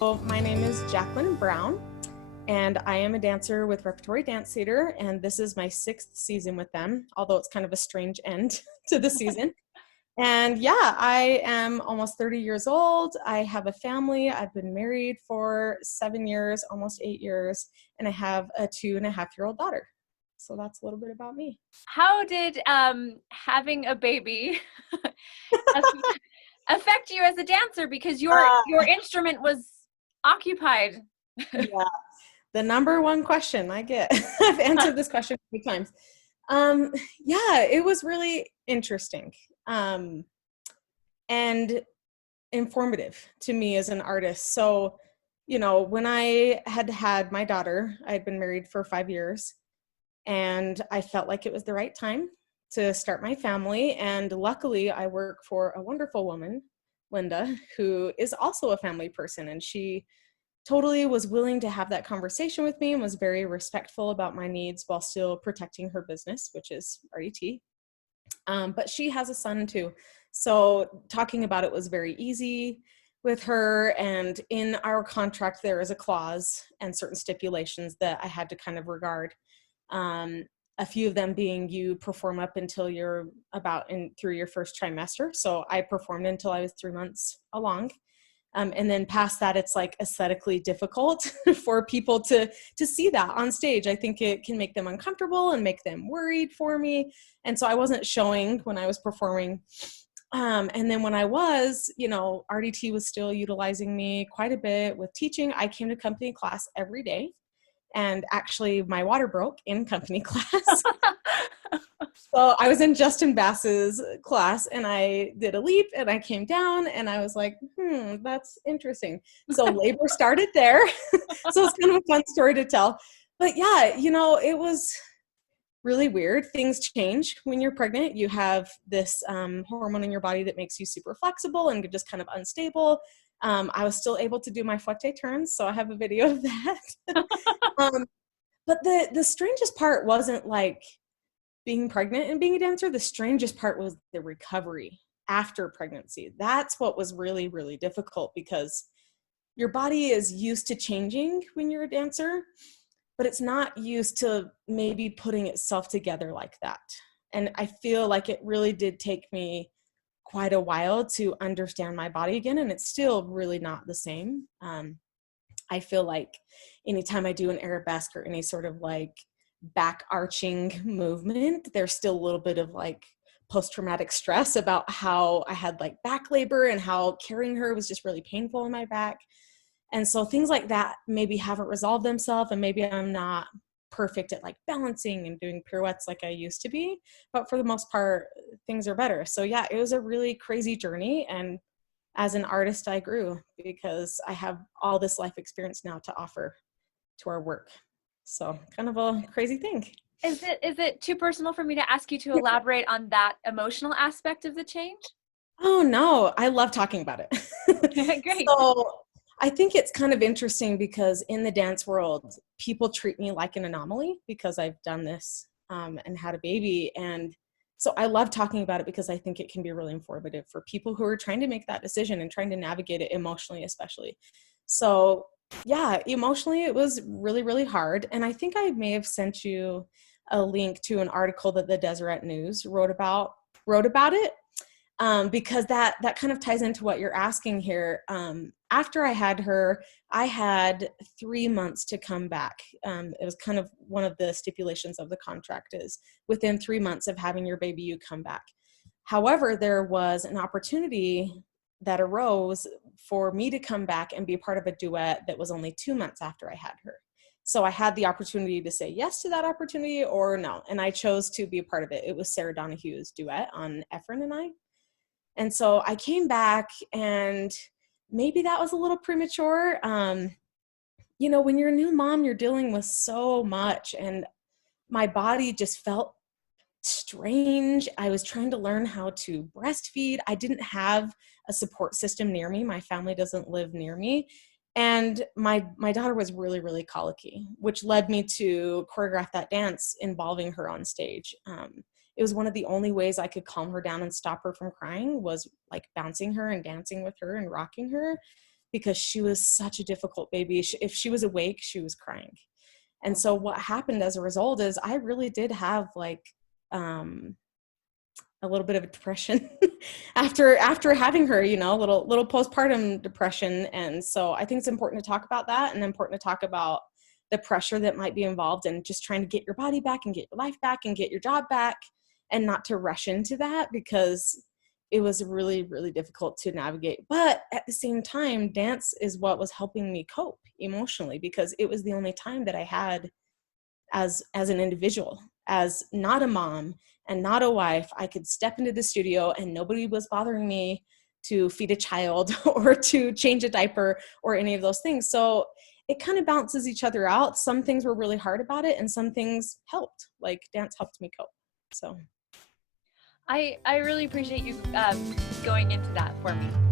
So my name is Jaclyn Brown, and I am a dancer with Repertory Dance Theater, and this is my 6th season with them, although it's kind of a strange end to the season. And yeah, I am almost 30 years old. I have a family. I've been married for 7 years, almost 8 years, and I have a 2.5-year-old daughter. So that's a little bit about me. How did having a baby affect you as a dancer? Because your instrument was occupied. Yeah, the number one question I get. I've answered this question many times. Yeah, it was really interesting and informative to me as an artist. So, when I had my daughter, I'd been married for 5 years, and I felt like it was the right time to start my family. And luckily, I work for a wonderful woman, Linda, who is also a family person, and she totally was willing to have that conversation with me and was very respectful about my needs while still protecting her business, which is RDT. But she has a son too. So talking about it was very easy with her. And in our contract, there is a clause and certain stipulations that I had to kind of regard. A few of them being you perform up until you're through your first trimester. So I performed until I was 3 months along. And then past that, it's like aesthetically difficult for people to see that on stage. I think it can make them uncomfortable and make them worried for me. And so I wasn't showing when I was performing. And then when I was, RDT was still utilizing me quite a bit with teaching. I came to company class every day. And actually my water broke in company class. So I was in Justin Bass's class and I did a leap and I came down and I was like, that's interesting. So labor started there. So it's kind of a fun story to tell. But yeah, it was really weird. Things change when you're pregnant. You have this hormone in your body that makes you super flexible and just kind of unstable. I was still able to do my fouette turns, so I have a video of that. But the strangest part wasn't like being pregnant and being a dancer. The strangest part was the recovery after pregnancy. That's what was really, really difficult, because your body is used to changing when you're a dancer, but it's not used to maybe putting itself together like that. And I feel like it really did take me quite a while to understand my body again, and it's still really not the same. I feel like anytime I do an arabesque or any sort of like back arching movement, there's still a little bit of like post-traumatic stress about how I had like back labor and how carrying her was just really painful in my back. And so things like that maybe haven't resolved themselves, and maybe I'm not perfect at like balancing and doing pirouettes like I used to be, but for the most part things are better. So yeah, it was a really crazy journey, and as an artist I grew because I have all this life experience now to offer to our work. So kind of a crazy thing. Is it too personal for me to ask you to elaborate on that emotional aspect of the change? Oh no, I love talking about it. Great. So I think it's kind of interesting because in the dance world, people treat me like an anomaly because I've done this and had a baby. And so I love talking about it because I think it can be really informative for people who are trying to make that decision and trying to navigate it emotionally, especially. So yeah, emotionally, it was really, really hard. And I think I may have sent you a link to an article that the Deseret News wrote about it, because that kind of ties into what you're asking here. After I had her, I had 3 months to come back. It was kind of one of the stipulations of the contract is within 3 months of having your baby, you come back. However, there was an opportunity that arose for me to come back and be a part of a duet that was only 2 months after I had her. So I had the opportunity to say yes to that opportunity or no, and I chose to be a part of it. It was Sarah Donahue's duet on Efren and I. And so I came back, and maybe that was a little premature. When you're a new mom, you're dealing with so much, and my body just felt strange. I was trying to learn how to breastfeed. I didn't have a support system near me. My family doesn't live near me. And my daughter was really, really colicky, which led me to choreograph that dance involving her on stage. It was one of the only ways I could calm her down and stop her from crying was like bouncing her and dancing with her and rocking her. because she was such a difficult baby. If she was awake, she was crying. And so what happened as a result is I really did have like a little bit of a depression after having her, you know, little postpartum depression. And so I think it's important to talk about that, and important to talk about the pressure that might be involved in just trying to get your body back and get your life back and get your job back, and not to rush into that, because it was really, really difficult to navigate. But at the same time, dance is what was helping me cope emotionally, because it was the only time that I had as an individual, as not a mom and not a wife. I could step into the studio and nobody was bothering me to feed a child or to change a diaper or any of those things. So it kind of balances each other out. Some things were really hard about it, and some things helped, like dance helped me cope. So I really appreciate you going into that for me.